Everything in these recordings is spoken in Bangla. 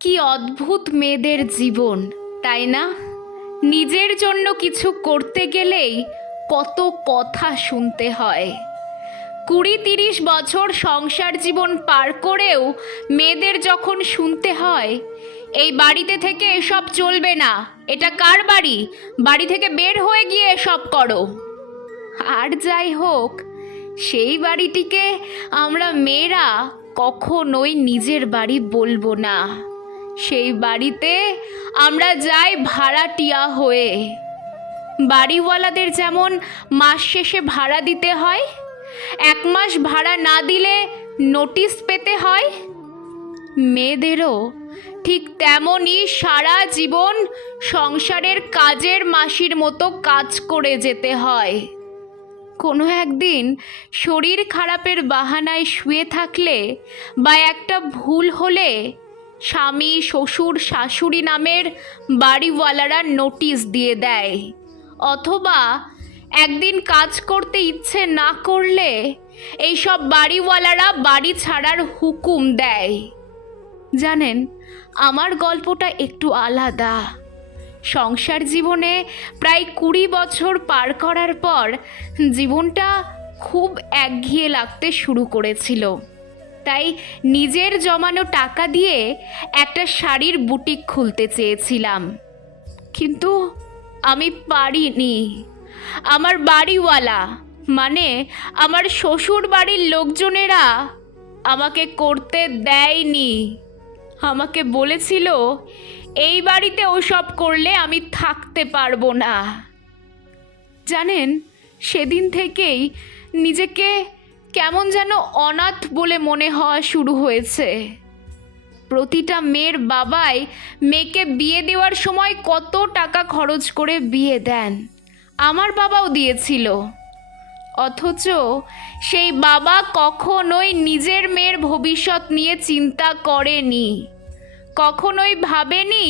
কি অদ্ভুত মেয়েদের জীবন, তাই না? নিজের জন্য কিছু করতে গেলেই কত কথা শুনতে হয়। কুড়ি তিরিশ বছর সংসার জীবন পার করেও মেয়েদের যখন শুনতে হয়, এই বাড়িতে থেকে এসব চলবে না। এটা কার বাড়ি? বাড়ি থেকে বের হয়ে গিয়ে এসব করো। আর যাই হোক, সেই বাড়িটিকে আমরা মেয়েরা কখনোই নিজের বাড়ি বলব না। সেই বাড়িতে আমরা যাই ভাড়াটিয়া হয়ে। বাড়িওয়ালাদের যেমন মাস শেষে ভাড়া দিতে হয়, এক মাস ভাড়া না দিলে নোটিশ পেতে হয়। মেয়েদেরও ঠিক তেমনই সারা জীবন সংসারের কাজের মাসির মতো কাজ করে যেতে হয়। কোনো একদিন শরীর খারাপের বাহানায় শুয়ে থাকলে বা একটা ভুল হলে স্বামী, শ্বশুর, শাশুড়ি নামের বাড়িওয়ালারা নোটিশ দিয়ে দেয়। অথবা একদিন কাজ করতে ইচ্ছে না করলে এইসব বাড়িওয়ালারা বাড়ি ছাড়ার হুকুম দেয়। জানেন, আমার গল্পটা একটু আলাদা। সংসার জীবনে প্রায় কুড়ি বছর পার করার পর জীবনটা খুব একঘিয়ে লাগতে শুরু করেছিল। তাই নিজের জমানো টাকা দিয়ে একটা শাড়ির বুটিক খুলতে চেয়েছিলাম। কিন্তু আমি পারিনি। আমার বাড়িওয়ালা মানে আমার শ্বশুর বাড়ির লোকজনেরা আমাকে করতে দেয়নি। আমাকে বলেছিল, এই বাড়িতে ওসব করলে আমি থাকতে পারব না। জানেন, সেদিন থেকেই নিজেকে কেমন যেন অনাথ বলে মনে হওয়া শুরু হয়েছে। প্রতিটা মেয়ের বাবাই মেয়েকে বিয়ে দেওয়ার সময় কত টাকা খরচ করে বিয়ে দেন, আমার বাবাও দিয়েছিল। অথচ সেই বাবা কখনোই নিজের মেয়ের ভবিষ্যৎ নিয়ে চিন্তা করেনি, কখনোই ভাবেনি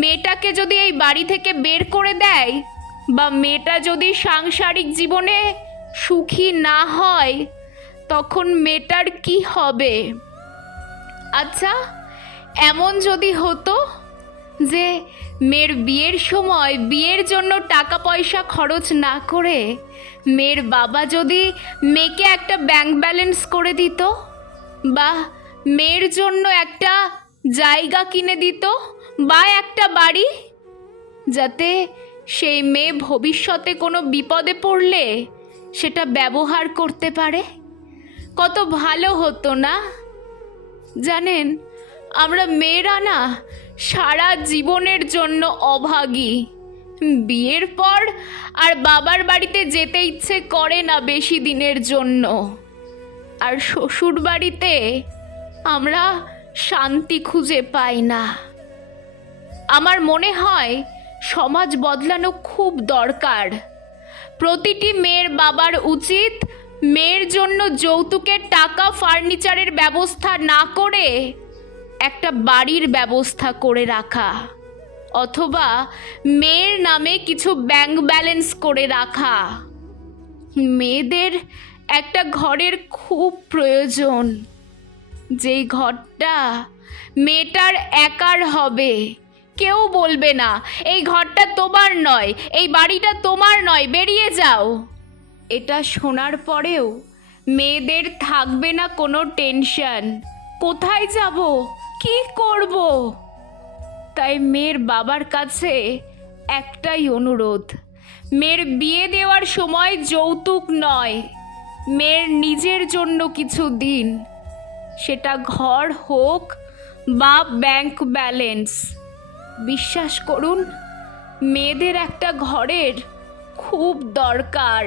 মেয়েটাকে যদি এই বাড়ি থেকে বের করে দেয় বা মেয়েটা যদি সাংসারিক জীবনে সুখী না হয় তখন মেয়েটার কি হবে? আচ্ছা এমন যদি হতো যে মেয়ের বিয়ের সময় বিয়ের জন্য টাকা পয়সা খরচ না করে মেয়ের বাবা যদি মেয়েকে একটা ব্যাংক ব্যালেন্স করে দিত বা মেয়ের জন্য একটা জায়গা কিনে দিত বা একটা বাড়ি, যাতে সেই মেয়ে ভবিষ্যতে কোনো বিপদে পড়লে সেটা ব্যবহার করতে পারে? কত ভালো হতো না? জানেন, আমরা মেয়েরা না সারা জীবনের জন্য অভাগী। বিয়ের পর আর বাবার বাড়িতে যেতে ইচ্ছে করে না বেশি দিনের জন্য। আর শ্বশুর বাড়িতে আমরা শান্তি খুঁজে পাই না। আমার মনে হয় সমাজ বদলানো খুব দরকার। প্রতিটি মেয়ের বাবার উচিত মেয়ের জন্য যৌতুকের টাকা, ফার্নিচারের ব্যবস্থা না করে একটা বাড়ির ব্যবস্থা করে রাখা, অথবা মেয়ের নামে কিছু ব্যাংক ব্যালেন্স করে রাখা। মেয়েদের একটা ঘরের খুব প্রয়োজন, যেই ঘরটা মেয়েটার একার হবে। কেউ বলবে না, এই ঘরটা তোমার নয়, এই বাড়িটা তোমার নয়, বেরিয়ে যাও। এটা শোনার পরেও মেয়েদের থাকবে না কোনো টেনশন। কোথায় যাব? কি করব? তাই মেয়ের বাবার কাছে একটাই অনুরোধ। মেয়ের বিয়ে দেওয়ার সময় যৌতুক নয়, মেয়ের নিজের জন্য কিছু দিন। সেটা ঘর হোক বা ব্যাংক ব্যালেন্স। বিশ্বাস করুন, মেয়েদের একটা ঘরের খুব দরকার।